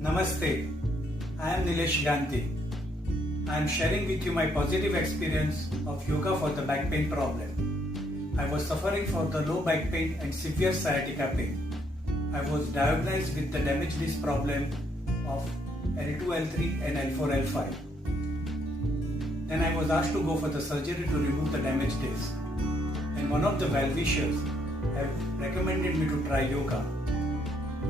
Namaste, I am Nilesh Gandhi. I am sharing with you my positive experience of yoga for the back pain problem. I was suffering from the low back pain and severe sciatica pain. I was diagnosed with the damaged disc problem of L2, L3 and L4, L5. Then I was asked to go for the surgery to remove the damaged disc. And one of the well-wishers have recommended me to try yoga.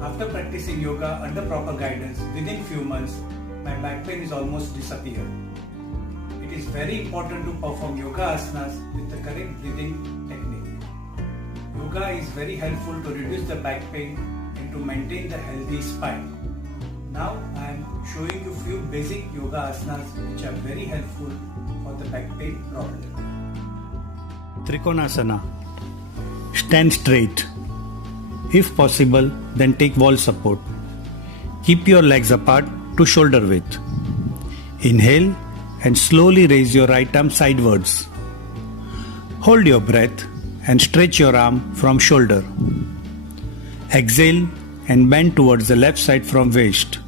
After practicing yoga under proper guidance, within few months, my back pain is almost disappeared. It is very important to perform yoga asanas with the correct breathing technique. Yoga is very helpful to reduce the back pain and to maintain the healthy spine. Now I am showing you few basic yoga asanas which are very helpful for the back pain problem. Trikonasana. Stand straight. If possible, then take wall support. Keep your legs apart to shoulder width. Inhale and slowly raise your right arm sidewards. Hold your breath and stretch your arm from shoulder. Exhale and bend towards the left side from waist.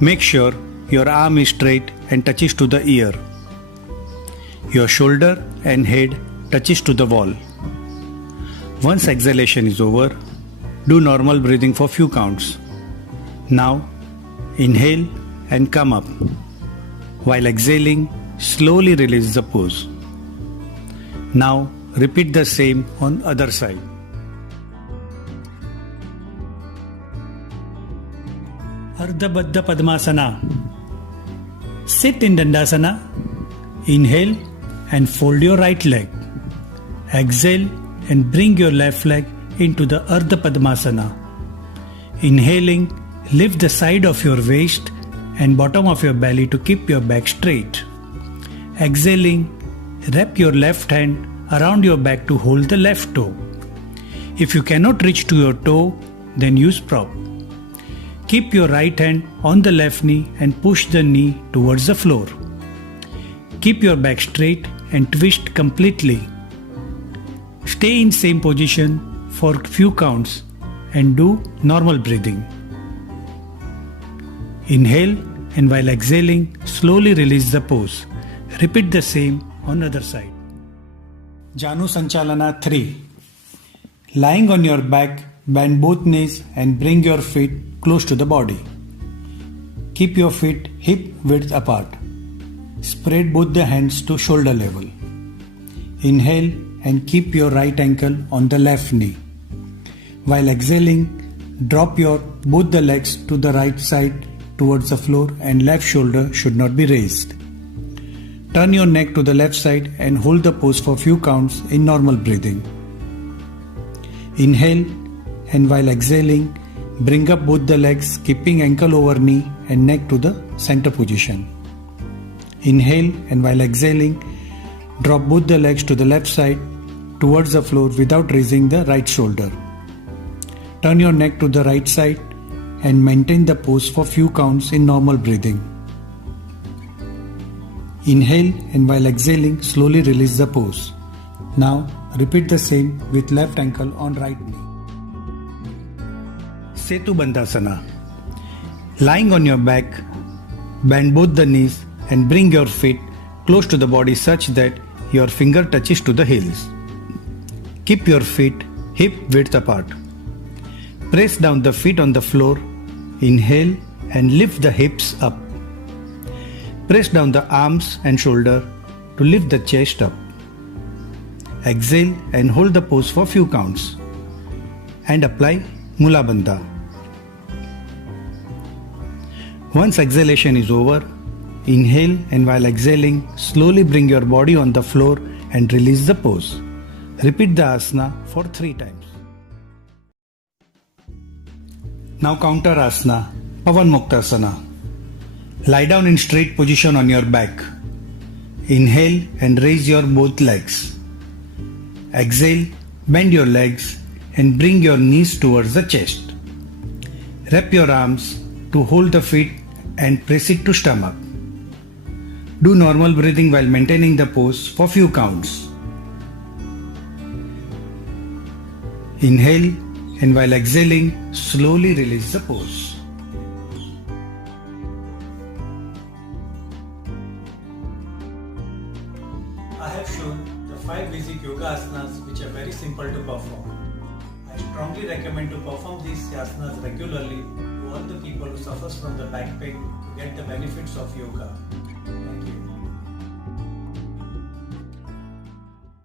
Make sure your arm is straight and touches to the ear. Your shoulder and head touches to the wall. Once exhalation is over, do normal breathing for few counts. Now, inhale and come up. While exhaling, slowly release the pose. Now, repeat the same on other side. Ardha Baddha Padmasana. Sit in Dandasana. Inhale and fold your right leg. Exhale and bring your left leg into the Ardha Padmasana. Inhaling, lift the side of your waist and bottom of your belly to keep your back straight. Exhaling, wrap your left hand around your back to hold the left toe. If you cannot reach to your toe, then use prop. Keep your right hand on the left knee and push the knee towards the floor. Keep your back straight and twist completely. Stay in same position for few counts and do normal breathing. Inhale and while exhaling, slowly release the pose. Repeat the same on other side. Janu Sanchalana 3. Lying on your back, bend both knees and bring your feet close to the body. Keep your feet hip width apart. Spread both the hands to shoulder level. Inhale and keep your right ankle on the left knee. While exhaling, drop your both the legs to the right side towards the floor and left shoulder should not be raised. Turn your neck to the left side and hold the pose for few counts in normal breathing. Inhale and while exhaling, bring up both the legs, keeping ankle over knee and neck to the center position. Inhale and while exhaling, drop both the legs to the left side towards the floor without raising the right shoulder. Turn your neck to the right side and maintain the pose for few counts in normal breathing. Inhale and while exhaling, slowly release the pose. Now repeat the same with left ankle on right knee. Setu Bandhasana. Lying on your back, bend both the knees and bring your feet close to the body such that your finger touches to the heels. Keep your feet hip width apart. Press down the feet on the floor. Inhale and lift the hips up. Press down the arms and shoulder to lift the chest up. Exhale and hold the pose for few counts. And apply Mula Bandha. Once exhalation is over, inhale and while exhaling, slowly bring your body on the floor and release the pose. Repeat the asana for 3 times. Now counter asana, Pavan Muktasana. Lie down in straight position on your back. Inhale and raise your both legs. Exhale, bend your legs and bring your knees towards the chest. Wrap your arms to hold the feet and press it to stomach. Do normal breathing while maintaining the pose for few counts. Inhale and while exhaling, slowly release the pose. I have shown the 5 basic yoga asanas which are very simple to perform. I strongly recommend to perform these asanas regularly to all the people who suffers from the back pain to get the benefits of yoga.